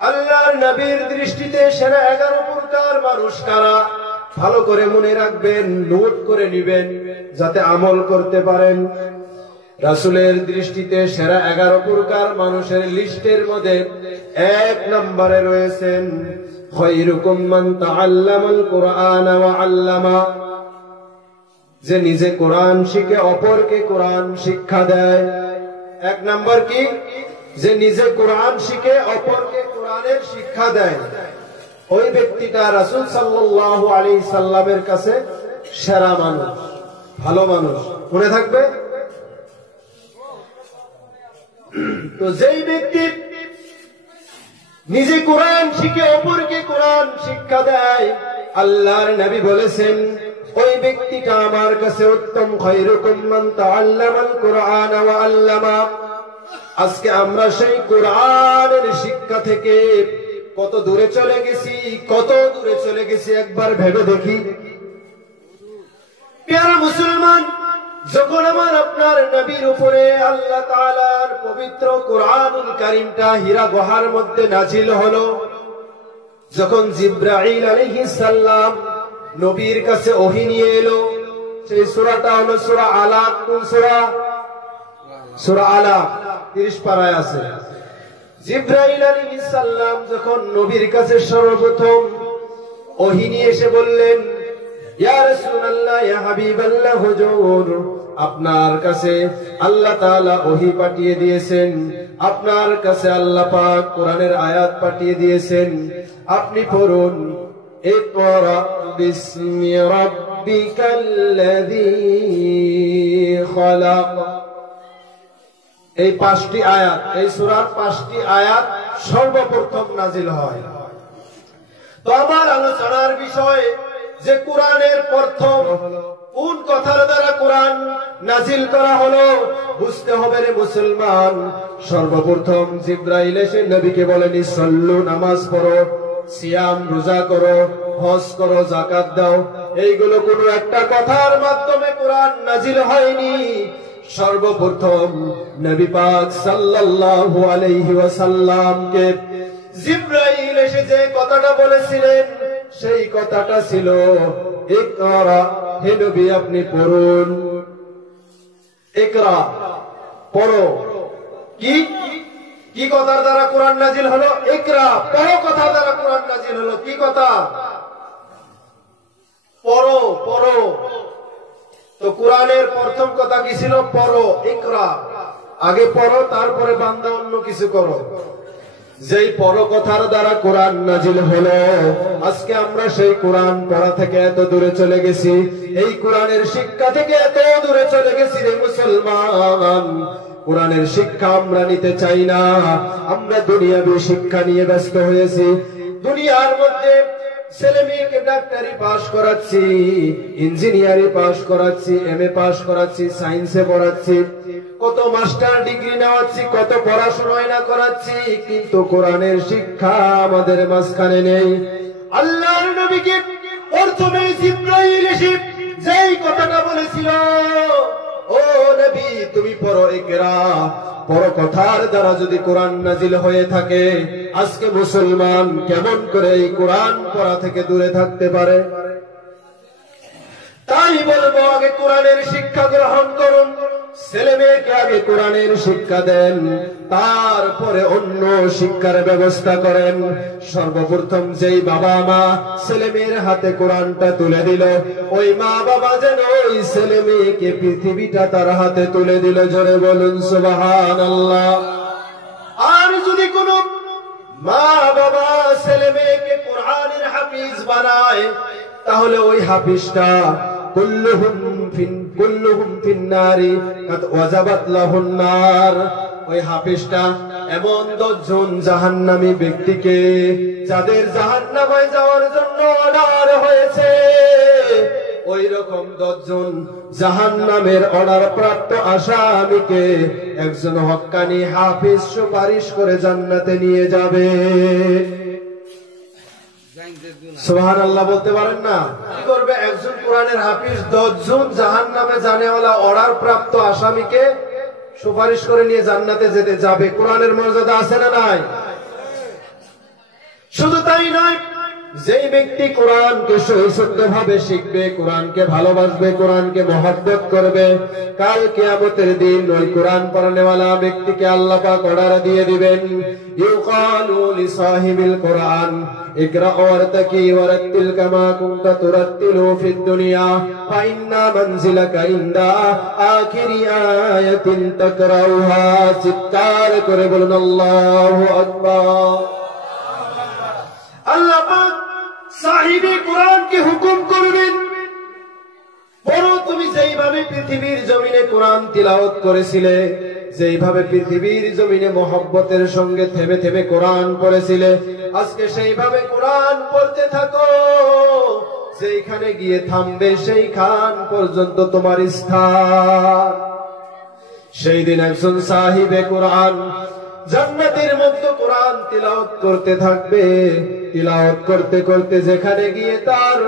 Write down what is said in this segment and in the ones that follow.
আল্লাহর নবীর দৃষ্টিতে সেরা 11 প্রকার মানুষ কারা? ভালো করে মনে রাখবেন, নোট করে নেবেন যাতে আমল করতে পারেন। রাসূলের দৃষ্টিতে সেরা 11 প্রকার মানুষের লিস্টের মধ্যে 1 নম্বরে রয়েছেন খায়রুকুম মান তাআল্লামাল কুরআনা ওয়া আল্লামা, যে নিজে কোরআন শিখে অপরকে কোরআন শিক্ষা দেয়। 1 নম্বর কি? যে নিজে কোরআন শিখে অপরকে কোরআনের শিক্ষা দেয়। ওই ব্যক্তিটা রাসূল সাল্লাল্লাহু আলাইহি সাল্লামের কাছে সেরা মানুষ, ভালো মানুষ। মনে থাকবে তো, যেই ব্যক্তি নিজে কোরআন শিখে অপরকে কোরআন শিক্ষা দেয়, আল্লাহর নবী বলেছেন ওই ব্যক্তিটা আমার কাছে উত্তম। খায়রুকুম মান তাআল্লামাল কুরআনা ওয়া আল্লামা। আজকে আমরা সেই কোরআনের শিক্ষা থেকে কত দূরে চলে গেছি, কত দূরে চলে গেছি একবার ভেবে দেখি। প্রিয় মুসলমান, যখন আমার আপনার নবীর উপরে আল্লাহ তাআলার পবিত্র কোরআনুল কারীমটা হীরা গুহার মধ্যে নাজিল হলো, যখন জিবরাইল আলাইহিস সালাম নবীর কাছে ওহী নিয়ে এলো, সেই সূরাটা হলো সূরা আলাক। কোন সূরা? সূরা আলাক, 30 পারায় আছে। জিবরাইল আলাইহিস সালাম যখন নবীর কাছে সর্বপ্রথম ওহী নিয়ে এসে বললেন, ইয়া রাসূলুল্লাহ, ইয়া হাবিবাল্লাহ, হুজুর আপনার কাছে আল্লাহ তাআলা ওহী পাঠিয়ে দিয়েছেন, আপনার কাছে আল্লাহ পাক কোরআনের আয়াত পাঠিয়ে দিয়েছেন, আপনি পড়ুন ইকরা বিসমি রাব্বিকাল্লাযী খালাক। এই 5টি আয়াত, এই সূরার 5টি আয়াত সর্বপ্রথম নাজিল হয়। তো আমার আলোচনার বিষয় যে কোরআনের প্রথম কোন কথার দ্বারা কোরআন নাজিল করা হলো বুঝতে হবে রে মুসলমান। সর্বপ্রথম জিবরাইল এসে নবীকে বলেন, সল্লু, নামাজ পড়ো, সিয়াম, রোজা করো, হজ করো, যাকাত দাও। এইগুলো কোনো একটা কথার মাধ্যমে কোরআন নাজিল হয়নি। সর্বপ্রথম নবী পাক সাল্লাল্লাহু আলাইহি ওয়াসাল্লামকে জিবরাইল এসে যে কথাটা বলেছিলেন, সেই কথাটা ছিল ইকরা, হে নবী আপনি পড়ুন। ইকরা, পড়ো। কি কি কথার দ্বারা কোরআন নাজিল হলো? ইকরা, পড়ো কথার দ্বারা কোরআন নাজিল হলো। কি কথা? পড়ো, পড়ো। তো কোরআনের প্রথম কথা কি ছিল? পড়ো, ইকরা। আগে পড়ো, তারপরে বান্দা অন্য কিছু করো। যেই পড়ো কথার দ্বারা কোরআন নাজিল হলো, আজকে আমরা সেই কোরআন পড়া থেকে এত দূরে চলে গেছি, এই কোরআনের শিক্ষা থেকে এত দূরে চলে গেছি রে মুসলমান। কোরআনের শিক্ষা আমরা নিতে চাই না, আমরা দুনিয়াবী শিক্ষা নিয়ে ব্যস্ত হয়েছি। দুনিয়ার মধ্যে ছেলে মেয়েকে ডাক্তারি পাস করাচ্ছি, ইঞ্জিনিয়ারি পাস করাচ্ছি, এমএ পাস করাচ্ছি, সায়েন্সে পড়াচ্ছি, কত মাস্টার ডিগ্রি নেওয়াচ্ছি, কত পড়াশোনা না করাচ্ছি, কিন্তু কোরআনের শিক্ষা আমাদের মাঝখানে নেই। আল্লাহর নবীকে প্রথমে জিবরাইল এসে যেই কথাটা বলেছিল, ও নবী তুমি পড়ো, ইকরা, পড়ো কথার দ্বারা যদি কোরআন নাজিল হয়ে থাকে, আজকে মুসলমান কেমন করে এই কোরআন পড়া থেকে দূরে থাকতে পারে? তাই বলবো, আগে কোরআনের শিক্ষা গ্রহণ করুন, ছেলে মেয়েকে আগে কোরআনের শিক্ষা দেন, তারপরে অন্য শিক্ষার ব্যবস্থা করেন। সর্বপ্রথম যেই বাবা মা ছেলে মেয়ের হাতে কোরআনটা তুলে দিল, ওই মা বাবা যেন ওই ছেলে মেয়েকে পৃথিবীটা তার হাতে তুলে দিল। জোরে বলুন সুবহানাল্লাহ। আর যদি কোন মা বাবা ছেলে মেয়েকে কোরআনের হাফিজ বানায়, তাহলে ওই হাফিজটা কুল্লুহুম ফিন্নারি কাদ ওয়াজাবাত লাহুন নার, ওই হাফিজটা এমন 10 জন জাহান্নামী ব্যক্তিকে, যাদের জাহান্নামে যাওয়ার জন্য অর্ডার হয়েছে, ওই রকম 10 জন জাহান্নামের অর্ডার প্রাপ্ত আসামিকে একজন হক্কানি হাফিজ সুপারিশ করে জান্নাতে নিয়ে যাবে। সুবহানাল্লাহ বলতে পারেন না? কি করবে একজন কোরআনের হাফিজ 10 জন জাহান্নামে জানেওয়ালা অর্ডার প্রাপ্ত আসামিকে সুপারিশ করে নিয়ে জান্নাতে যেতে যাবে। কোরআনের মর্যাদা আছে না নাই? শুধু তাই নয়, যেই ব্যক্তি কোরআনকে সহিষ্ণুভাবে শিখবে, কোরআনকে ভালোবাসবে, কোরআনকে মহব্বত করবে, কাল কিয়ামতের দিন ওই কোরআন পড়নেওয়ালা ব্যক্তিকে আল্লাহ পাক অর্ডার দিয়ে দিবেন, ইউকালু লিসাহিবিল কোরআন ইকরা ওয়ারতাকি ওয়ারাত্তিল কামা কুনতা তুরাত্তিলু ফিদ দুনিয়া ফাইন্না মানজিলাকা ইনদা আখিরি আয়াতিন তাকরাউহা। চিৎকার করে বলুন আল্লাহু আকবার। আল্লাহ পাক সাহিবে কোরআনকে হুকুম করবেন, বলো তুমি যেইভাবে পৃথিবীর জমিনে কোরআন তিলাওয়াত করেছিলে, যেইভাবে পৃথিবীর জমিনে মহব্বতের সঙ্গে থেমে থেমে কোরআন পড়েছিলে, আজকে সেইভাবে কোরআন পড়তে থাকো। যেইখানে গিয়ে থামবে সেইখান পর্যন্ত তোমার স্থান। সেই দিন একজন সাহিবে কোরআন জান্নাতের মধ্যে কোরআন তিলাওয়াত করতে থাকবে। তিলাওয়াত করতে করতে যেখানে গিয়ে তার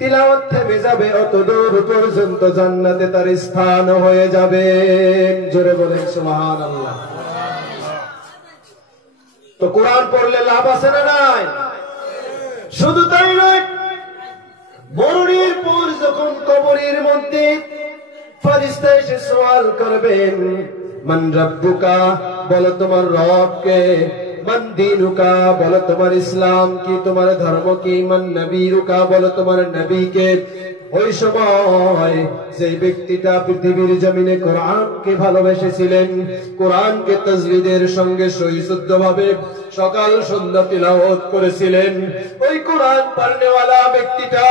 তিলাওয়াত থেমে যাবে, অত দূর পর্যন্ত জান্নাতে তার স্থান হয়ে যাবে। জোরে বলেন সুবহানাল্লাহ। তো কোরআন পড়লে লাভ আছে না নাই? শুধু তাই নয়, মরণের পর যখন কবরের মধ্যে ফেরেশতা এসে সওয়াল করবেন, মান রাব্বুকা, বলো তোমার রব কে, মান দীনুকা, বলো তোমার ইসলাম কি, তোমার ধর্ম কি, মান নবীরুকা, বলো তোমার নবী কে। ওই সময় যে ব্যক্তিটা পৃথিবীর জমিনে কোরআনকে ভালোবেসেছিলেন, কোরআনকে তাজবিদের সঙ্গে সহিশুদ্ধভাবে সকাল সন্ধ্যা তিলাওয়াত করেছিলেন, ওই কোরআন পড়নেওয়ালা ব্যক্তিটা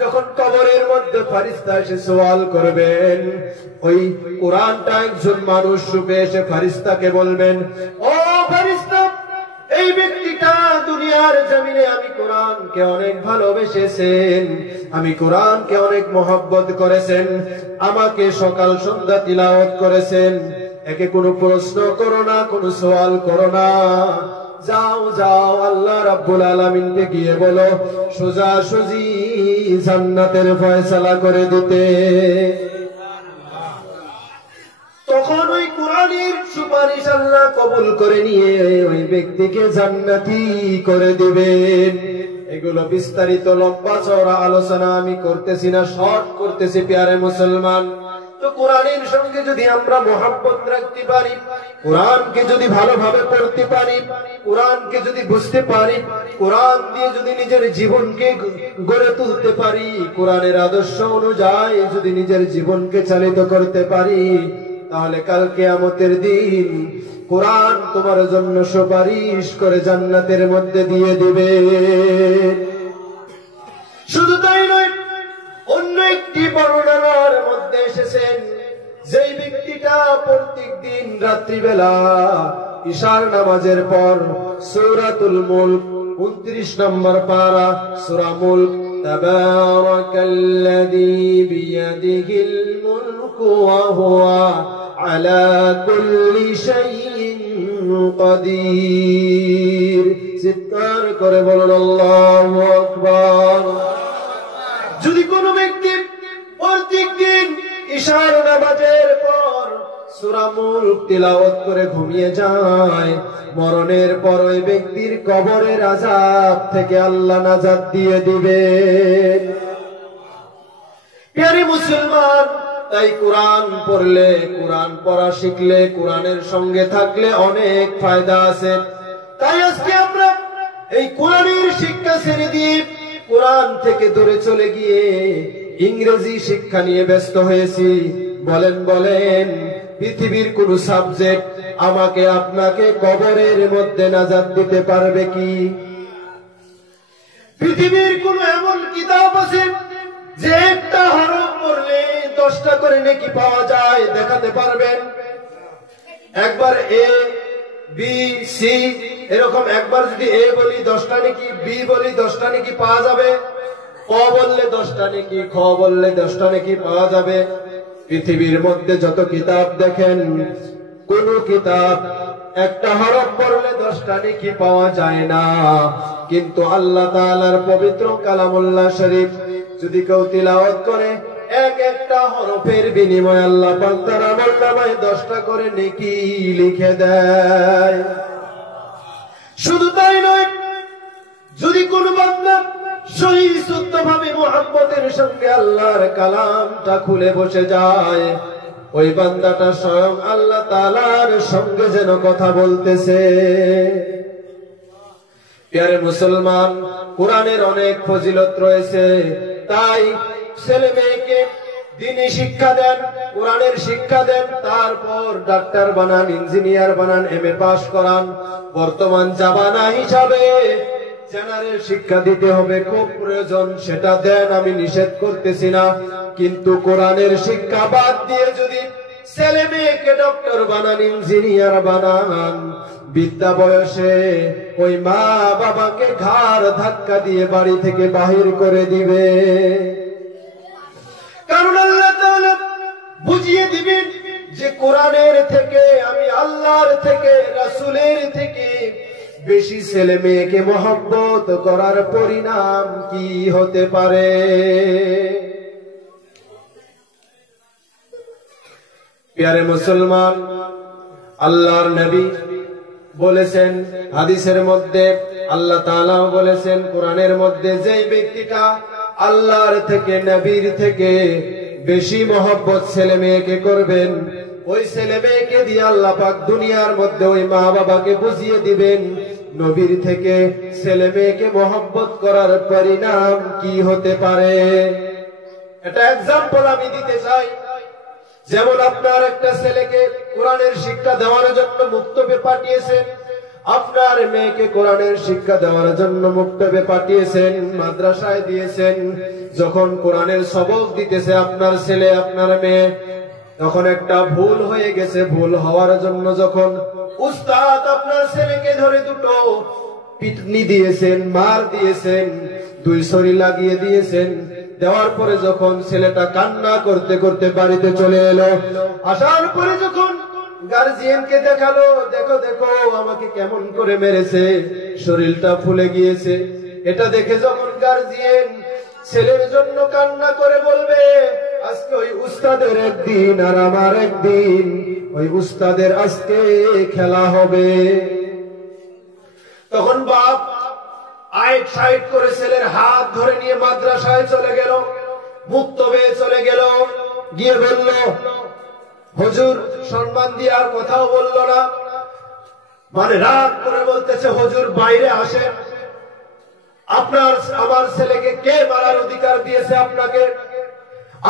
যখন কবরের মধ্যে ফেরেশতা এসে সওয়াল করবেন, ওই কোরআনটা একজন মানুষ রূপে এসে ফেরেশতাকে বলবেন, ও ফেরেশতা, এই ব্যক্তিটা দুনিয়ার জমিনে আমি কোরআনকে অনেক ভালোবেসেছেন, আমি কোরআনকে অনেক মহব্বত করেছেন, আমাকে সকাল সন্ধ্যা তিলাওয়াত করেছেন, একে কোনো প্রশ্ন করো না, কোনো সওয়াল করো না, যাও যাও আল্লাহ রাব্বুল আলামিনকে গিয়ে বলো সোজাসুজি জান্নাতের ফয়সালা করে দিতে। তখন ওই কোরআনের সুপারিশ আল্লাহ কবুল করে নিয়ে ওই ব্যক্তিকে জান্নাতি করে দিবেন। এগুলো বিস্তারিত লম্বা চওড়া আলোচনা আমি করতেছি না, শর্ট করতেছি প্যারে মুসলমান। তো কোরআনের সঙ্গে যদি আমরা মহব্বত রাখতে পারি, কোরআনকে যদি ভালোভাবে পড়তে পারি, কোরআনকে যদি বুঝতে পারি, কোরআন দিয়ে যদি নিজের জীবনকে গড়ে তুলতে পারি, কোরআনের আদর্শ অনুযায়ী যদি নিজের জীবনকে চালিত করতে পারি, তাহলে কাল কিয়ামতের দিন কোরআন তোমার জন্য সুপারিশ করে জান্নাতের মধ্যে দিয়ে দিবে। শুধু তাই নয়, অন্য একটি বর্ণনার মধ্যে এসেছেন, যেই ব্যক্তিটা প্রত্যেকদিন রাত্রিবেলা ইশার নামাজের পর সূরাতুল মুলক 29 নম্বর পারা সূরা মুলক, তাবারাকাল্লাযী বিয়াদিহিল মুলকু ওয়া হুয়া আলা কুল্লি শাইইন কাদির। চিৎকার করে বলুন আল্লাহু আকবার। যদি কোনো ব্যক্তি প্রত্যেকদিন ইশার নামাজের পর সূরা মুলক তিলাওয়াত করে ঘুমিয়ে যায়, মরণের পর ওই ব্যক্তির কবরের আযাব থেকে আল্লাহ নাজাত দিয়ে দিবেন। প্রিয় মুসলমান, তাই কোরআন পড়লে, কোরআন পড়া শিখলে, কোরআনের সঙ্গে থাকলে অনেক ফায়দা আছে। তাই আজকে আমরা এই কোরআনের শিক্ষা ছেড়ে দিয়ে কোরআন থেকে দূরে চলে গিয়ে ইংরেজি শিক্ষা নিয়ে ব্যস্ত হয়েছি। বলেন বলেন, পৃথিবীর কোন সাবজেক্ট আমাকে আপনাকে কবরের মধ্যে নাজাত দিতে পারবে কি? পৃথিবীর কোন এমন কিতাব আছে যে একটা হরফ পড়লে 10টা করে নেকি পাওয়া যায়? দেখাতে পারবেন? একবার এ বি সি এরকম একবার যদি এ বলি 10টা নেকি, বি বলি 10টা নেকি পাওয়া যাবে, ক বললে 10টা নেকি, খ বললে 10টা নেকি পাওয়া যাবে। পৃথিবীর মধ্যে যত কিতাব দেখেন, কোন কিতাব একটা হরফ পড়লে 10টা নেকি পাওয়া যায় না। কিন্তু আল্লাহ তাআলার পবিত্র কালামুল্লাহ শরীফ যদি কেউ তিলাওয়াত করে, এক একটা হরফের বিনিময়ে আল্লাহ পাক তার আমলনামায় 10টা করে নেকি লিখে দেয়। শুধু তাই নয়, কোন বান্দা সহি শুদ্ধভাবে মুহাম্মদের সঙ্গে আল্লাহর কালামটা খুলে বসে যায়, ওই বান্দাটা স্বয়ং আল্লাহ তাআলার সঙ্গে যেন কথা বলতেছে। প্রিয় মুসলমান, কোরআনের অনেক ফজিলত রয়েছে, তাই ছেলে মেয়েকে দ্বীনি শিক্ষা দেন, কোরআনের শিক্ষা দেন, তারপর ডাক্তার বানান, ইঞ্জিনিয়ার বানান, এমএ পাস করান। বর্তমান জামানা হিসাবে জেনারেল শিক্ষা দিতে হবে, খুব প্রয়োজন, সেটা দেন, আমি নিষেধ করতেছি না। কিন্তু কোরআনের শিক্ষা বাদ দিয়ে যদি ছেলে মেয়েকে ডক্টর বানান, ইঞ্জিনিয়ার বানান, বিদ্যা বয়সে ওই মা বাবাকে ঘাড় ধাক্কা দিয়ে বাড়ি থেকে বাহির করে দিবে। কারণ আল্লাহ তাআলা বুঝিয়ে দিবেন যে কোরআনের থেকে, আমি আল্লাহর থেকে, রাসূলের থেকে বেশি ছেলে মেয়েকে মহব্বত করার পরিণাম কি হতে পারে। প্রিয় মুসলমান, আল্লাহর নবী বলেছেন হাদিসের মধ্যে, আল্লাহ তাআলাও বলেছেন কোরআনের মধ্যে, যেই ব্যক্তিটা আল্লাহর থেকে, নবীর থেকে বেশি মহব্বত ছেলে মেয়েকে করবেন, ওই ছেলে মেয়েকে দিয়ে আল্লাহ পাক দুনিয়ার মধ্যে ওই মা বাবাকে বুঝিয়ে দিবেন নবীর থেকে ছেলে মেয়েকে মহব্বত করার পরিণাম কি হতে পারে। এটা এক্সাম্পল আমি দিতে চাই। যেমন আপনার একটা ছেলেকে কোরআনের শিক্ষা দেওয়ার জন্য মুক্তবে পাঠিয়েছেন, আপনার মেয়েকে কোরআনের শিক্ষা দেওয়ার জন্য মুক্তবে পাঠিয়েছেন, মাদ্রাসায় দিয়েছেন। যখন কোরআনের সবক দিতেছে আপনার ছেলে, আপনার মেয়ে, তখন একটা ভুল হয়ে গেছে, ভুল হওয়ার জন্য যখন উস্তাদ আপনার ছেলেকে ধরে দুটো পিটনি দিয়েছেন, মার দিয়েছেন, দুই ছড়ি লাগিয়ে দিয়েছেন, দেওয়ার পরে যখন ছেলেটা কান্না করতে করতে বাড়িতে চলে এলো, আসার পরে যখন গার্জিয়ানকে দেখালো, দেখো দেখো আমাকে কেমন করে মেরেছে, শরীরটা ফুলে গিয়েছে, এটা দেখে যখন গার্জিয়ান ছেলের জন্য কান্না করে বলবে, আজকে ওই উস্তাদের একদিন আর আমার একদিন, ওই উস্তাদের আজকে খেলা হবে, তখন বাপ আইট সাইট করে ছেলের হাত ধরে নিয়ে মাদ্রাসায় চলে গেল, মুক্তবে চলে গেল, গিয়ে বলল, হুজুর সম্মান দিয়ে আর কথাও বলল না, মানে রাগ করে বলতেছে, হুজুর বাইরে আসেন, আপনার আমার ছেলেকে কে মারার অধিকার দিয়েছে আপনাকে?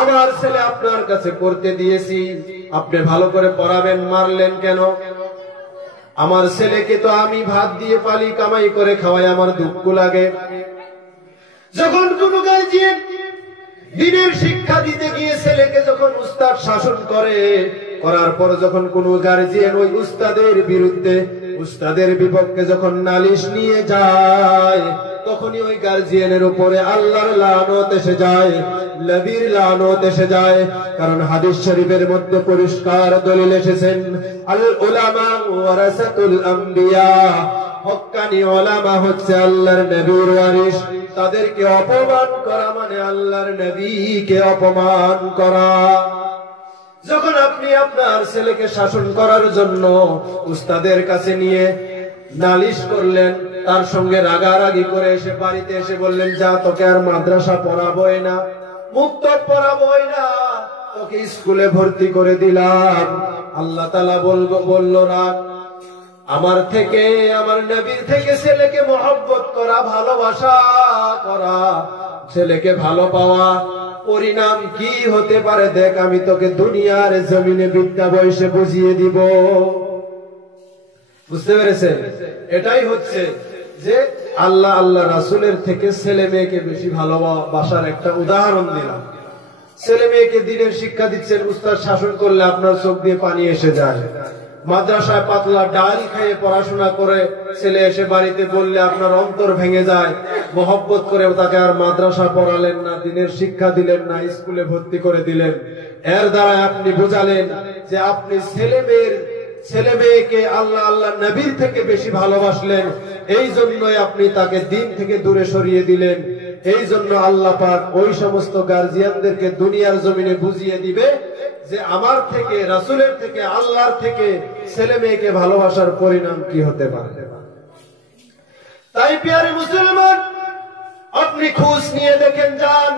আমার ছেলে আপনার কাছে পড়তে দিয়েছি, আপনি ভালো করে পড়াবেন, মারলেন কেন? আমার ছেলেকে তো আমি ভাত দিয়ে পালি, কামাই করে খাওয়াই, আমার দুঃখ লাগে। যখন কোন গার্জিয়ান দ্বীনের শিক্ষা দিতে গিয়ে ছেলেকে যখন উস্তাদ শাসন করে, করার পর যখন কোন গার্জিয়ান ওই উস্তাদের বিরুদ্ধে, উস্তাদের বিপক্ষে যখন নালিশ নিয়ে যায়, তখনই ওই গার্জিয়ানের উপরে আল্লাহর লানত এসে যায়, নবীর লানত এসে যায়। কারণ হাদিস শরীফের মধ্যে পরিষ্কার দলিল এসেছেন, আল উলামা ওয়ারাসাতুল আম্বিয়া, হক্কানি উলামা হচ্ছে আল্লাহর নবীর ওয়ারিস। তাদেরকে অপমান করা মানে আল্লাহর নবীকে অপমান করা। যখন আপনি আপনার ছেলেকে শাসন করার জন্য উস্তাদের কাছে নিয়ে নালিশ করলেন, তার সঙ্গে রাগারাগি করে এসে বাড়িতে এসে বললেন, যা তোকে আর মাদ্রাসা পড়াবোই না, মুক্ত পড়াবোই না, তোকে স্কুলে ভর্তি করে দিলাম, আল্লাহ তাআলা বলল রাগ। আমার থেকে, আমার নবীর থেকে ছেলেকে মহব্বত করা, ভালোবাসা করা, ছেলেকে ভালো পাওয়া, পরিণাম কি হতে পারে দেখ, আমি তোকে দুনিয়ার জমিনে বিদ্যা বয়সে বুঝিয়ে দিব। বুঝতে পেরেছেন? এটাই হচ্ছে যে আল্লাহ আল্লাহ রাসূলের থেকে ছেলে মেয়েকে বেশি ভালোবাসার একটা উদাহরণ দিলাম। ছেলে মেয়েকে দ্বীনের শিক্ষা দিচ্ছেন, উস্তাদ শাসন করলে আপনার চোখ দিয়ে পানি এসে যায়। মাদ্রাসায় পাতলা ডাল খেয়ে পড়াশোনা করে ছেলে এসে বাড়িতে বললে আপনার অন্তর ভেঙে যায়। মহব্বত করে তাকে আর মাদ্রাসা পড়ালেন না, দ্বীনের শিক্ষা দিলেন না, স্কুলে ভর্তি করে দিলেন। এর দ্বারা আপনি বুঝালেন যে আপনি ছেলে মেয়েকে আল্লাহ আল্লাহ নবীর থেকে বেশি ভালোবাসলেন, এই জন্যই আপনি তাকে দ্বীন থেকে দূরে সরিয়ে দিলেন। এই জন্য আল্লাহ পাক ওই সমস্ত গার্জিয়ানদেরকে দুনিয়ার জমিনে বুঝিয়ে দিবে যে আমার থেকে, রাসূলের থেকে, আল্লাহর থেকে ছেলে মেয়েকে ভালোবাসার পরিণাম কি হতে পারে। তাই প্রিয় মুসলমান, আপনি খোঁজ নিয়ে দেখেন যান,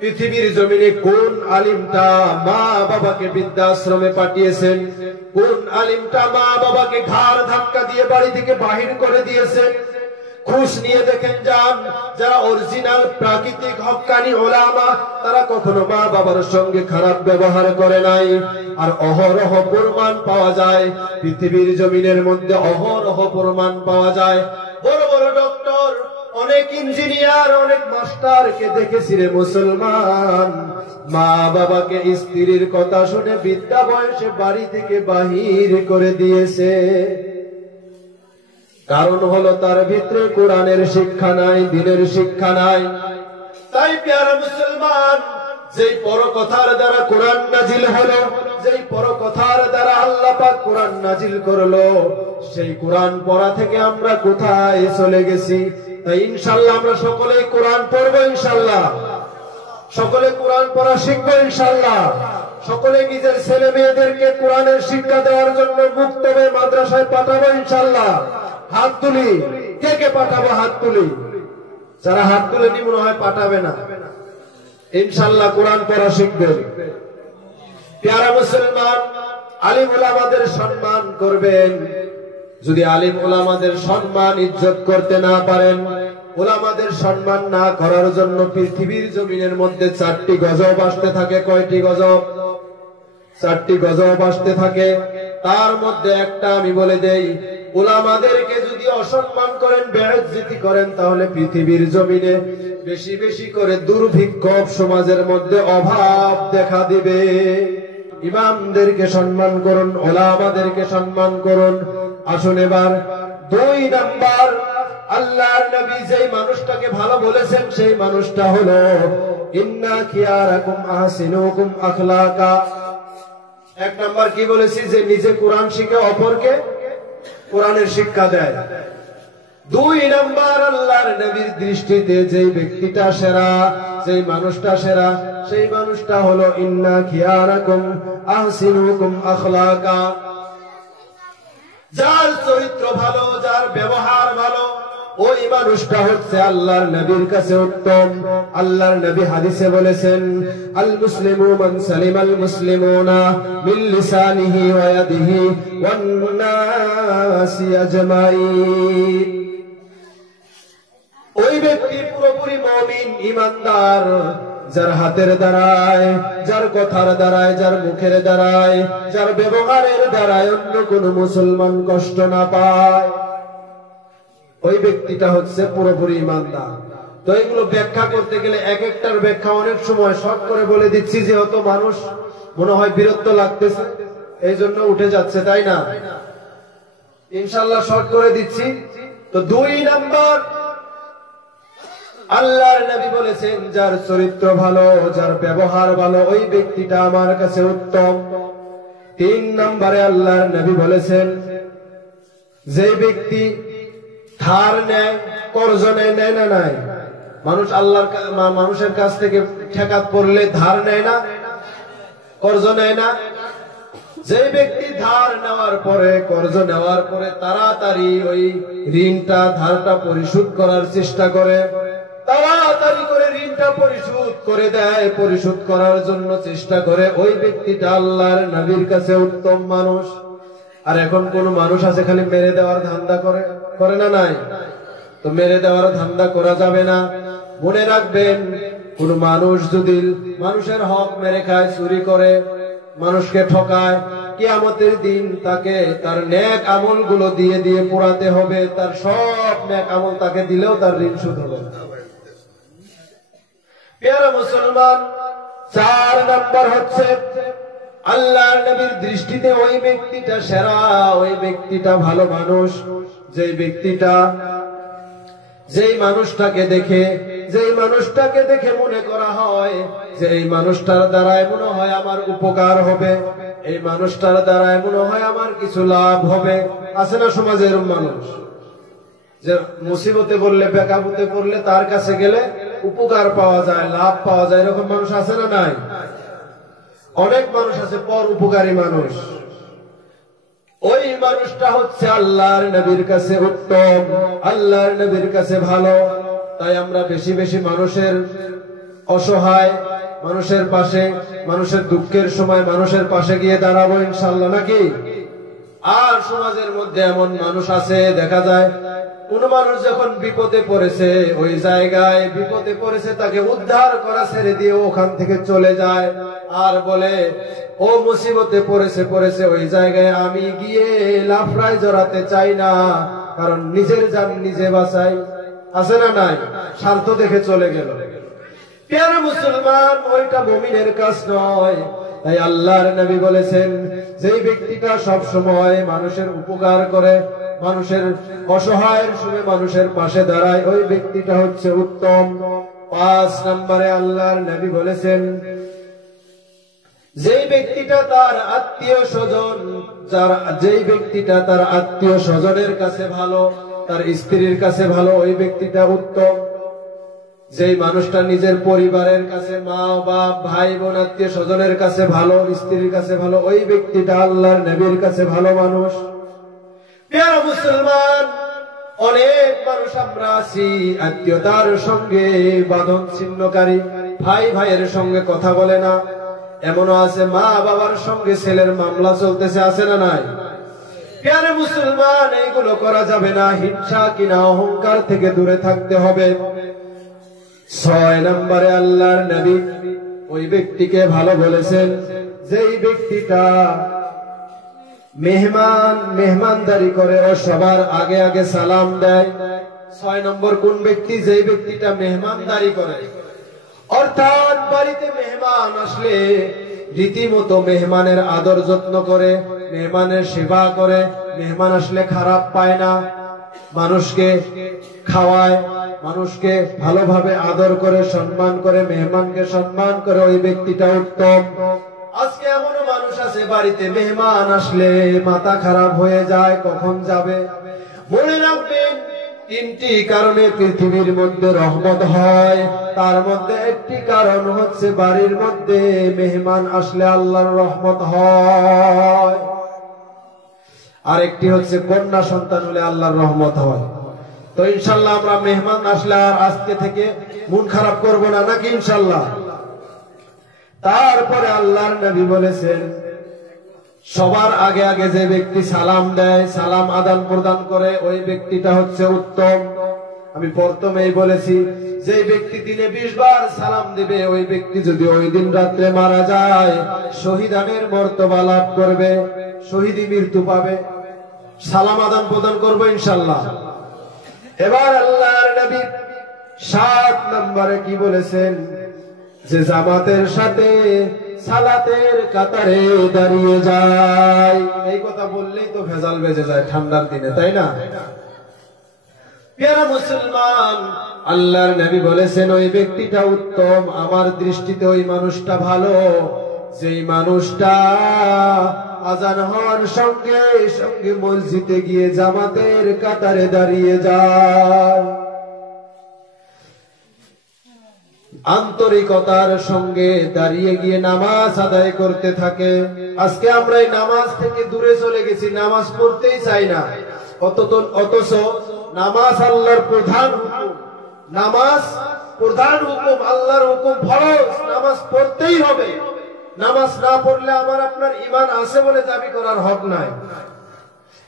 পৃথিবীর জমিনে কোন আলিমটা মা বাবাকে বৃদ্ধাশ্রমে পাঠিয়েছেন, কোন আলিমটা মা বাবাকে ঘাড় ধাক্কা দিয়ে বাড়ি থেকে বাহির করে দিয়েছেন? খোঁজ নিয়ে দেখেন যান, যারা অরিজিনাল প্রাকৃতিক হক্কানি ওলামা, তারা কখনো মা বাবার সঙ্গে খারাপ ব্যবহার করে নাই। আর অহরহ প্রমাণ পাওয়া যায়, পৃথিবীর জমিনের মধ্যে অহরহ প্রমাণ পাওয়া যায়। বড় বড় ডক্টর, অনেক ইঞ্জিনিয়ার, অনেক মাস্টারকে দেখেছি রে মুসলমান, মা বাবাকে স্ত্রীর কথা শুনে বৃদ্ধা বয়সে বাড়ি থেকে বাহির করে দিয়েছে। কারণ হলো তার ভিতরে কোরআনের শিক্ষা নাই, দ্বীনের শিক্ষা নাই। তাই প্যারা মুসলমান, যেই পরকথার দ্বারা কোরআন নাজিল হলো, যেই পরকথার দ্বারা আল্লাহ পাক কোরআন নাজিল করলো, সেই কোরআন পড়া থেকে আমরা কোথায় চলে গেছি? তাই ইনশাআল্লাহ আমরা সকলেই কোরআন পড়বো, ইনশাআল্লাহ সকলে কোরআন পড়া শিখবো, ইনশাআল্লাহ সকলে নিজের ছেলে মেয়েদেরকে কোরআনের শিক্ষা দেওয়ার জন্য মুক্তবে মাদ্রাসায় পাঠাবো, ইনশাআল্লাহ। হাত তুলি, কে কে পাঠাবো? হাত তুলি। যারা হাত তুলেনি মনে হয় পাঠাবে না। ইনশাআল্লাহ কোরআন পড়া শিখবেন। প্যারা মুসলমান, আলিম ওলামাদের সম্মান করবেন। যদি আলিম ওলামাদের সম্মান ইজ্জত করতে না পারেন, ওলামাদের সম্মান না করার জন্য পৃথিবীর জমিনের মধ্যে 4টি গজব আসতে থাকে। কয়টি গজব? 4টি গজব আসতে থাকে। তার মধ্যে একটা আমি বলে দেই, ওলামাদেরকে যদি অসম্মান করেন, বেইজ্জতি করেন, তাহলে পৃথিবীর জমিনে বেশি বেশি করে দুর্ভিক্ষ, সমাজের মধ্যে অভাব দেখা দিবে। ইমামদেরকে সম্মান করুন, ওলামাদেরকে সম্মান করুন। আসুন এবার 2 নাম্বার, আল্লাহর নবী যেই মানুষটাকে ভালো বলেছেন, সেই মানুষটা হলো ইন্না খিয়ারাকুম আহসিনুকুম আখলাকা। 1 নাম্বার কি বলেছি? যে নিজে কোরআন শিখে অপরকে কোরআনের শিক্ষা দেয়। 2 নাম্বার, আল্লাহর নবীর দৃষ্টিতে যেই ব্যক্তিটা সেরা, যেই মানুষটা সেরা, সেই মানুষটা হলো ইন্না খিয়ারাকুম আহসিনুকুম আখলাকা। যার চরিত্র ভালো, যার ব্যবহার ভালো, ওই মানুষটা হচ্ছে আল্লাহর নবীর কাছে উত্তম। আল্লাহর নবী হাদিসে বলেছেন, আল মুসলিমু মান সালিমাল মুসলিমুনা মিন লিসানিহি ওয়া ইয়াদিহি ওয়ান নাসি আজমাইন। ওই ব্যক্তি পুরোপুরি মুমিন, ঈমানদার, যার হাতের দ্বারায়, যার কথার দ্বারায়, যার মুখের দ্বারায়, যার ব্যবহারের দ্বারায় অন্য কোন মুসলমান কষ্ট না পায়, ওই ব্যক্তিটা হচ্ছে পুরোপুরি ঈমানদার। তো এগুলো ব্যাখ্যা করতে গেলে এক একটার ব্যাখ্যা অনেক সময় শর্ট করে বলে দিচ্ছি, যেহেতু মানুষ মনে হয় বিরক্ত লাগতেছে, এই জন্য উঠে যাচ্ছে, তাই না? ইনশাআল্লাহ শর্ট করে দিচ্ছি। তো 2 নাম্বার, আল্লাহর নবী বলেছেন, যার চরিত্র ভালো, যার ব্যবহার ভালো, ওই ব্যক্তিটা আমার কাছে উত্তম। 3 নম্বরে আল্লাহর নবী বলেছেন, যে ব্যক্তি ধার নেয়, কর্জ নেয়, নেয় না নাই? মানুষ আল্লাহর মানুষের কাছ থেকে ঠেকাত পড়লে ধার নেয় না, কর্জ নেয় না? যে ব্যক্তি ধার নেওয়ার পরে, কর্জ নেওয়ার পরে তাড়াতাড়ি ওই ঋণটা, ধারটা পরিশোধ করার চেষ্টা করে, তাড়াতাড়ি করে ঋণটা পরিশোধ করে দেয়, পরিশোধ করার জন্য চেষ্টা করে, ওই ব্যক্তিটা আল্লাহর নবীর কাছে উত্তম মানুষ। আর এখন কোন মানুষ আছে খালি মেরে দেওয়ার ধান্দা করে, করে না নাই? তো মেরে দেওয়ার ধান্দা করা যাবে না। মনে রাখবেন, কোন মানুষ যদি মানুষের হক মেরে খায়, চুরি করে, মানুষকে ঠকায়, কিয়ামতের দিন তাকে তার নেক আমল গুলো দিয়ে দিয়ে পোড়াতে হবে। তার সব নেক আমল তাকে দিলেও তার ঋণ শোধ হবে না। প্রিয় মুসলমান, 4 নম্বর হচ্ছে আল্লাহর নবীর দৃষ্টিতে ওই ব্যক্তিটা সেরা, ওই ব্যক্তিটা ভালো মানুষ, যেই ব্যক্তিটা, যেই মানুষটাকে দেখে মনে করা হয় যে এই মানুষটার দ্বারাই মনে হয় আমার উপকার হবে, এই মানুষটার দ্বারাই মনে হয় আমার কিছু লাভ হবে। আছে না সমাজের মানুষ, যে মুসিবতে পড়লে, বেকাবুতে পড়লে তার কাছে গেলে উপকার পাওয়া যায়, লাভ পাওয়া যায়, এরকম মানুষ আছে না নাই? অনেক মানুষ আছে পর উপকারী মানুষ। ওই মানুষটা হচ্ছে আল্লাহর নবীর কাছে উত্তম, আল্লাহর নবীর কাছে ভালো। তাই আমরা বেশি বেশি মানুষের অসহায় মানুষের পাশে, মানুষের দুঃখের সময় মানুষের পাশে গিয়ে দাঁড়াবো ইনশাআল্লাহ, নাকি? আর সমাজের মধ্যে এমন মানুষ আছে, দেখা যায় কোন মানুষ যখন বিপদে পড়েছে, ওই জায়গায় বিপদে পড়েছে, তাকে উদ্ধার করা ছেড়ে দিয়ে ওখান থেকে চলে যায় আর বলে ও মুসিবতে পড়েছে, ওই জায়গায় আমি গিয়ে লাফড়ায় জড়াতে চাই না, কারণ নিজের জান নিজে বাঁচাই। আছে না নাই? স্বার্থ দেখে চলে গেল। প্রিয় মুসলমান, ওইটা মুমিনের কাজ নয়। তাই আল্লাহর নবী বলেছেন, যেই ব্যক্তিটা সব সময় মানুষের উপকার করে, মানুষের অসহায়ের সময় মানুষের পাশে দাঁড়ায়, ওই ব্যক্তিটা হচ্ছে উত্তম। 5 নম্বরে আল্লাহর নবী বলেছেন, যেই ব্যক্তিটা তার আত্মীয় স্বজন, যেই ব্যক্তিটা তার আত্মীয় স্বজনের কাছে ভালো, তার স্ত্রীর কাছে ভালো, ওই ব্যক্তিটা উত্তম। যেই মানুষটা নিজের পরিবারের কাছে, মা বাপ ভাই বোন আত্মীয় স্বজনের কাছে ভালো, স্ত্রীর কাছে ভালো, ওই ব্যক্তিটা আল্লাহর নবীর কাছে ভালো মানুষ। প্রিয় মুসলমান, অনেক মানুষ আমরা আছি আত্মীয়তার সঙ্গে বাঁধন ছিন্নকারী, ভাই ভাইয়ের সঙ্গে কথা বলে না। এমনও আছে মা বাবার সঙ্গে ছেলের মামলা চলতেছে, আছে না নাই? প্রিয় মুসলমান, এইগুলো করা যাবে না। হিংসা কিনা অহংকার থেকে দূরে থাকতে হবে। 6 নম্বরে আল্লাহর নবী ওই ব্যক্তিকে ভালো বলেছেন, যেই ব্যক্তিটা মেহমানদারি করে, ও সবার আগে আগে সালাম দেয়। 6 নম্বর কোন ব্যক্তি? যেই ব্যক্তিটা মেহমানদারি করে, অর্থাৎ বাড়িতে মেহমান আসলে রীতিমতো মেহমানের আদর যত্ন করে, মেহমানের সেবা করে, মেহমান আসলে খারাপ পায় না, মানুষকে খাওয়ায়, মানুষকে ভালোভাবে আদর করে, সম্মান করে, মেহমানকে সম্মান করে, ওই ব্যক্তিটা উত্তম। আজকে এমনও মানুষ আছে বাড়িতে মেহমান আসলে মাথা খারাপ হয়ে যায়, কখন যাবে। মনে রাখবেন, 3টি কারণে পৃথিবীর মধ্যে রহমত হয়, তার মধ্যে একটি কারণ হচ্ছে বাড়ির মধ্যে মেহমান আসলে আল্লাহর রহমত হয়, আরেকটি হচ্ছে কন্যা সন্তান হলে আল্লাহর রহমত হয়। তো ইনশাআল্লাহ আমরা মেহমান আসলে আর আজকে থেকে মন খারাপ করব না, নাকি ইনশাআল্লাহ? তারপরে আল্লাহর নবী বলেছেন, সবার আগে আগে যে ব্যক্তি সালাম দেয়, সালাম আদান প্রদান করে, ওই ব্যক্তিটা হচ্ছে উত্তম। আমি প্রথমেই বলেছি, যে ব্যক্তি দিনে 20 বার সালাম দিবে, ওই ব্যক্তি যদি ওই দিন রাত্রে মারা যায়, শহীদানের মর্তবা লাভ করবে, শহীদি মৃত্যু পাবে। সালাম আদান প্রদান করবো ইনশাআল্লাহ। এবার আল্লাহর নবী 7 নম্বরে কি বলেছেন? যে জামাতের সাথে সালাতের কাতারে দাঁড়িয়ে যায়। এই কথা বললেই তো ভেজাল বেজে যায় ঠান্ডার দিনে, তাই না? প্রিয় মুসলমান, আল্লাহর নবী বলেছেন, ওই ব্যক্তিটা উত্তম। আমার দৃষ্টিতে ওই মানুষটা ভালো, যেই মানুষটা আজান হওয়ার সঙ্গে সঙ্গে মসজিদে গিয়ে জামাতের কাতারে দাঁড়িয়ে যায়, আন্তরিকতার সঙ্গে দাঁড়িয়ে গিয়ে নামাজ আদায় করতে থাকে। আজকে আমরা এই নামাজ থেকে দূরে চলে গেছি, নামাজ পড়তেই চাই না। অথচ নামাজ আল্লাহর প্রধান হুকুম, নামাজ প্রধান হুকুম, আল্লাহর হুকুম ফরজ, নামাজ পড়তেই হবে। নামাজ না পড়লে আমার আপনার ঈমান আছে বলে দাবি করার হক নাই।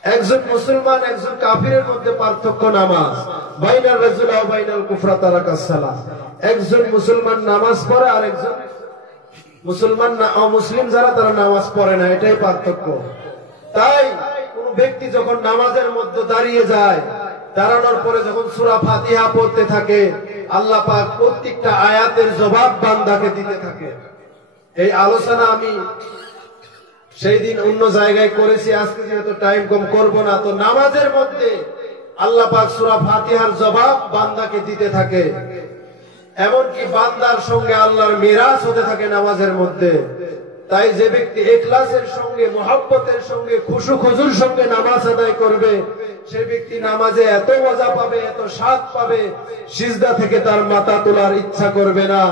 একজন মুসলমান একজন কাফিরের মধ্যে পার্থক্য নামাজ। বাইনাল রাজুল ওয়া বাইনাল কুফরা তারাকাস সালাহ। একজন মুসলমান নামাজ পড়ে আর একজন মুসলমান না, অমুসলিম যারা তারা নামাজ পড়ে না, এটাই পার্থক্য। তাই কোন ব্যক্তি যখন নামাজের মধ্যে দাঁড়িয়ে যায়, দাঁড়ানোর পরে যখন সূরা ফাতিহা পড়তে থাকে, আল্লাহ পাক প্রত্যেকটা আয়াতের জবাব বান্দাকে দিতে থাকে। এই আলোচনা আমি সেই দিন অন্য জায়গায় করেছি, আজকে যেহেতু টাইম কম করব না। তো নামাজের মধ্যে আল্লাহ পাক সূরা ফাতিহার জবাব বান্দাকে দিতে থাকে, এমনকি বান্দার সঙ্গে আল্লাহর মিরাজ হতে থাকে নামাজের মধ্যে। তাই যে ব্যক্তি ইখলাসের সঙ্গে, মুহাব্বতের সঙ্গে, খুশু খুজুর সঙ্গে নামাজ আদায় করবে, সেই ব্যক্তি নামাজে এত মজা পাবে, এত স্বাদ পাবে, সিজদা থেকে তার মাথা তোলার ইচ্ছা করবে না।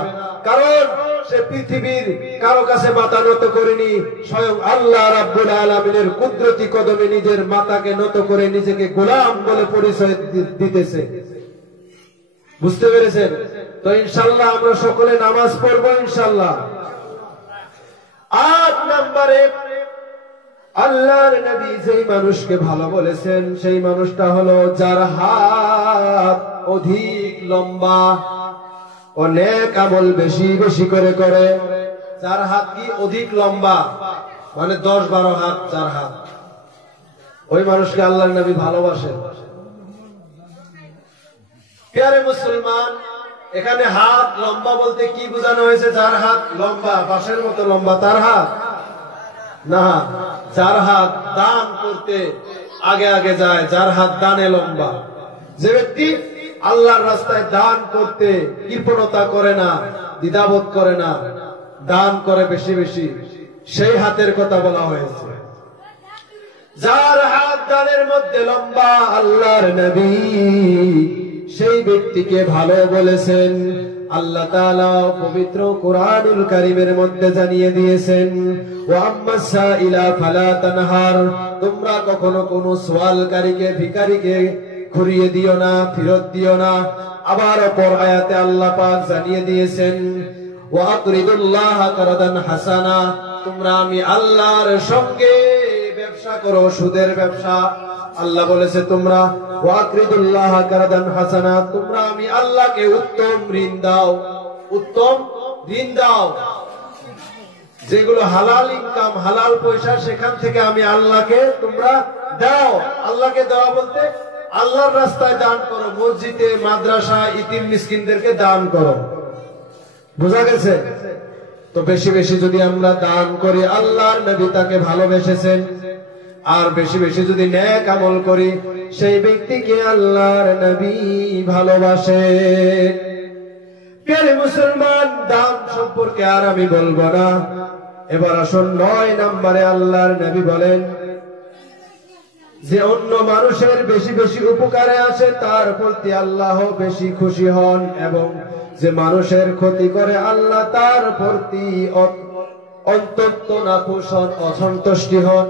কারণ সে পৃথিবীর কারো কাছে মাথা নত করেনি, স্বয়ং আল্লাহ রাব্বুল আলামিনের কুদরতি কদমে নিজের মাথাকে নত করে নিজেকে গোলাম বলে পরিচয় দিতেছে। বুঝতে পেরেছেন? তো ইনশাআল্লাহ আমরা সকলে নামাজ পড়বো ইনশাআল্লাহ। ৮ নম্বরে আল্লাহর নবী যেই মানুষকে ভালো বলেছেন সেই মানুষটা হলো যার হাত অধিক লম্বা, অনেক আমল বেশি বেশি করে করে। যার হাত কি অধিক লম্বা, মানে 10-12 হাত যার হাত, ওই মানুষকে আল্লাহর নবী ভালোবাসেন। প্রিয় মুসলমান, এখানে হাত লম্বা বলতে কি বোঝানো হয়েছে? যার হাত লম্বা, বাঁশের মতো লম্বা তার হাত না, যার হাত দান করতে আগে আগে যায়, যার হাত দানে লম্বা। যে ব্যক্তি আল্লাহর রাস্তায় দান করতে কৃপণতা করে না, দ্বিধাবোধ করে না, দান করে বেশি বেশি, সেই হাতের কথা বলা হয়েছে। যার হাত দানের মধ্যে লম্বা, আল্লাহর নবী সেই ব্যক্তিকে ভালো বলেছেন। আল্লাহ তাআলা পবিত্র কুরআনুল কারীমের মধ্যে জানিয়ে দিয়েছেন, ওয়া আম্মাস সাইলা ফালা তানহার, তোমরা কখনো কোনো সওয়ালকারীকে, ভিখারিকে ঘুরিয়ে দিও না, ফেরত দিও না। আবার অপর আয়াতে আল্লাহ পাক জানিয়ে দিয়েছেন, ওয়া আকরিদুল্লাহা কারদান হাসানা, তোমরা আমি আল্লাহর সঙ্গে ব্যবসা করো, সুদের ব্যবসা। আল্লাহ বলেছে তোমরা ওয়াকরিদুল্লাহা কারদান হাসানা, তোমরা আমি আল্লাহকে উত্তম ঋণ দাও, উত্তম ঋণ দাও। যেগুলো হালাল ইনকাম, হালাল পয়সা, সেখান থেকে আমি আল্লাহকে তোমরা দাও। আল্লাহকে দেওয়া বলতে আল্লাহর রাস্তায় দান করো, মসজিদে, মাদ্রাসা, ইতিম মিসকিনদেরকে দান করো। বোঝা গেছে? তো বেশি বেশি যদি আমরা দান করি, আল্লাহর নবী তাকে ভালোবেসেছেন। আর বেশি বেশি যদি নেক আমল করি, সেই ব্যক্তিকে আল্লাহর নবী ভালোবাসে। প্রিয় মুসলমান, দান সম্পর্কে আর আমি বলবো না। এবার আসুন ৯ নম্বরে আল্লাহর নবী বলেন যে অন্য মানুষের বেশি বেশি উপকারে আসে তার প্রতি আল্লাহ বেশি খুশি হন, এবং যে মানুষের ক্ষতি করে আল্লাহ তার প্রতি অত্যন্ত নাখুশ হন, অসন্তুষ্টি হন,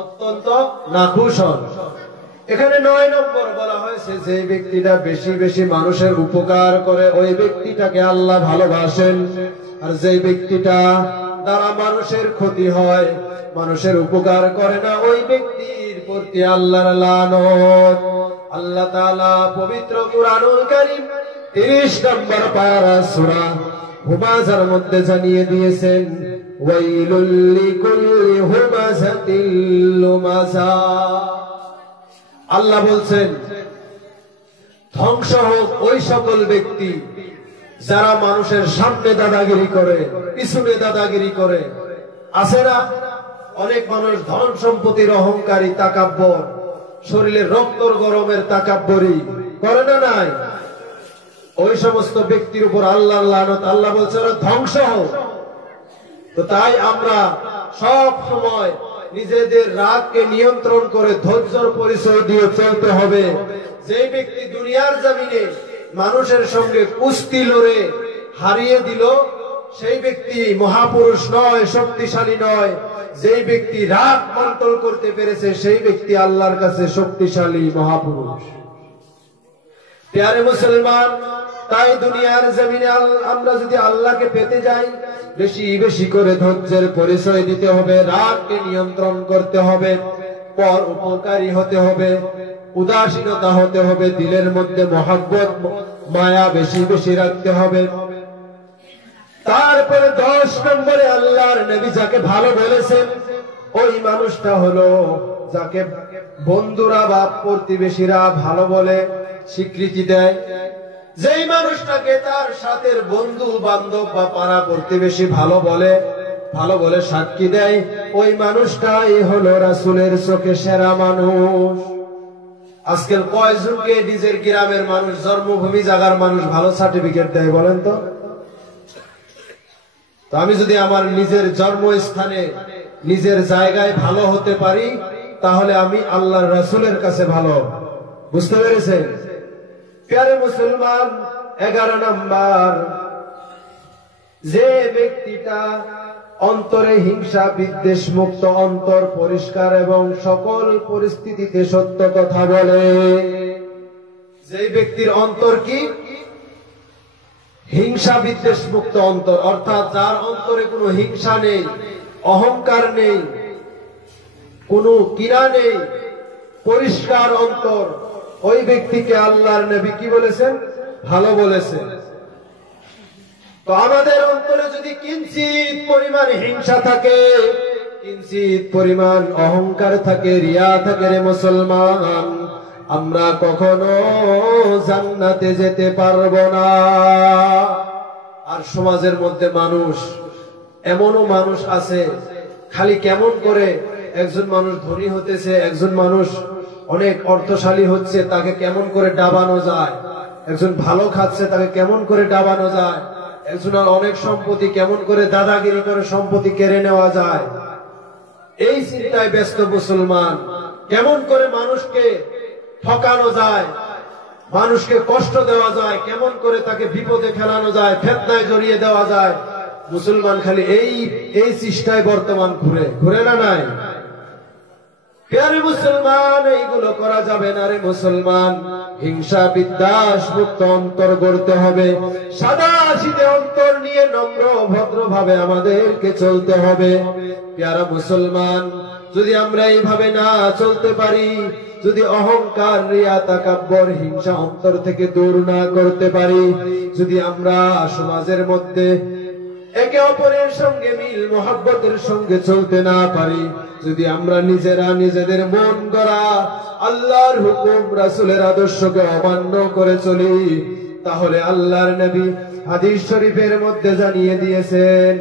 অত্যন্ত নাখুশ হন। এখানে ৯ নম্বর বলা হয়েছে যে ব্যক্তিটা বেশি বেশি মানুষের উপকার করে ওই ব্যক্তিটাকে আল্লাহ ভালোবাসেন। আর যে ব্যক্তিটা দ্বারা মানুষের ক্ষতি হয়, মানুষের উপকার করে না, ওই ব্যক্তির প্রতি আল্লাহর লানত। আল্লাহ তাআলা পবিত্র কুরআনুল কারীম ৩০ নম্বর পারা সূরা হুমাযার মধ্যে জানিয়ে দিয়েছেন, ওয়াইলুল লিকুল্লি হুমাযাতিল লুমাযা। আল্লাহ বলছেন ধ্বংস হোক ওই সকল ব্যক্তি যারা মানুষের সামনে দাদাগিরি করে, পিছনে দাদাগিরি করে। আছে না অনেক মানুষ ধন সম্পত্তির অহংকারী, তাকাব্বর, শরীরের রক্তর গরমের তাকাব্বরি করে না? নাই? ওই সমস্ত ব্যক্তির উপর আল্লাহর লানত। আল্লাহ বলছে ওরা ধ্বংস হোক। তো তাই আমরা সব সময় নিজেদের রাগকে নিয়ন্ত্রণ করে ধৈর্যের পরিচয় দিয়ে চলতে হবে। যে ব্যক্তি দুনিয়ার জমিনে মানুষের সঙ্গে কুস্তি লড়ে হারিয়ে দিল, সেই ব্যক্তি মহাপুরুষ নয়, শক্তিশালী নয়। যেই ব্যক্তি রাগ কন্ট্রোল করতে পেরেছে সেই ব্যক্তি আল্লাহর কাছে শক্তিশালী মহাপুরুষ। প্রিয় মুসলমান, তাই দুনিয়ার জমিনে আমরা যদি আল্লাহকে পেতে যাই, বেশি বেশি করে ধৈর্যের পরিচয় দিতে হবে, রাগকে নিয়ন্ত্রণ করতে হবে, পর উপকারী হতে হবে, উদাসীনতা হতে হবে, দিলের মধ্যে মহব্বত মায়া বেশি বেশি রাখতে হবে। তারপরে ১০ নম্বরে আল্লাহর নবী যাকে ভালো বলেছেন ওই মানুষটা হলো যাকে বন্ধুরা বা প্রতিবেশীরা ভালো বলে স্বীকৃতি দেয়। যেই মানুষটাকে তার সাথে বন্ধু বান্ধব বা পাড়া প্রতিবেশী ভালো বলে সাক্ষী দেয়, ওই মানুষটাই হলো রাসূলের চোখে সেরা মানুষ। আজকাল কয়জনকে নিজের গ্রামের মানুষ, জন্মভূমি জায়গার মানুষ ভালো সার্টিফিকেট দেয় বলেন তো? তো আমি যদি আমার নিজের জন্মস্থানে, নিজের জায়গায় ভালো হতে পারি, তাহলে আমি আল্লাহর রাসূলের কাছে ভালো। বুঝতে পেরেছেন? প্রিয় মুসলমান, 11 নম্বর, যে ব্যক্তিটা অন্তরে হিংসা বিদ্বেষ মুক্ত, অন্তর পরিষ্কার এবং সকল পরিস্থিতিতে সত্য কথা বলে। যে ব্যক্তির অন্তর কি হিংসা বিদ্বেষ মুক্ত অন্তর, অর্থাৎ যার অন্তরে কোনো হিংসা নেই, অহংকার নেই, কোনো কিরা নেই, পরিষ্কার অন্তর, ওই ব্যক্তিকে আল্লাহর নবী কি বলেছেন? ভালো বলেছেন। তো আমাদের অন্তরে যদি কিঞ্চিত পরিমাণ হিংসা থাকে, কিঞ্চিত পরিমাণ অহংকার থাকে, রিয়া থাকে, রে মুসলমান, আমরা কখনো জান্নাতে যেতে পারবো না। আর সমাজের মধ্যে মানুষ, এমনও মানুষ আছে, খালি কেমন করে একজন মানুষ ধনী হতেছে, একজন মানুষ অনেক অর্থশালী হচ্ছে, তাকে কেমন করে ডাবানো যায়, একজন ভালো খাচ্ছে, তাকে কেমন করে ডাবানো যায়, একজনের অনেক সম্পত্তি কেমন করে দাদাগিরি করে সম্পত্তি কেড়ে নেওয়া যায়, এই চিন্তায় ব্যস্ত মুসলমান। কেমন করে মানুষকে ঠকানো যায়, মানুষকে কষ্ট দেওয়া যায়, কেমন করে তাকে বিপদে ফেলানো যায়, ফিতনায় জড়িয়ে দেওয়া যায়, মুসলমান খালি এই চেষ্টায় বর্তমান ঘুরে না নাই? প্রিয় মুসলমান, এইগুলো করা যাবে না রে মুসলমান। হিংসা বিদ্বেষ মুক্ত অন্তর গড়তে হবে, সাদা সিধে অন্তর নিয়ে নম্র ভদ্রভাবে আমাদেরকে চলতে হবে। প্রিয় মুসলমান, যদি আমরা এইভাবে না চলতে পারি, যদি অহংকার, রিয়া, তাকাব্বর, হিংসা অন্তর থেকে দূর না করতে পারি, যদি আমরা সমাজের মধ্যে একে অপরের সঙ্গে মিল মহব্বতের সঙ্গে চলতে না পারি, যদি আমরা নিজেরা নিজেদের মন গড়া আল্লাহর হুকুম, রাসূলের আদর্শকে অমান্য করে চলি, তাহলে আল্লাহর নবী হাদিস শরীফের মধ্যে জানিয়ে দিয়েছেন,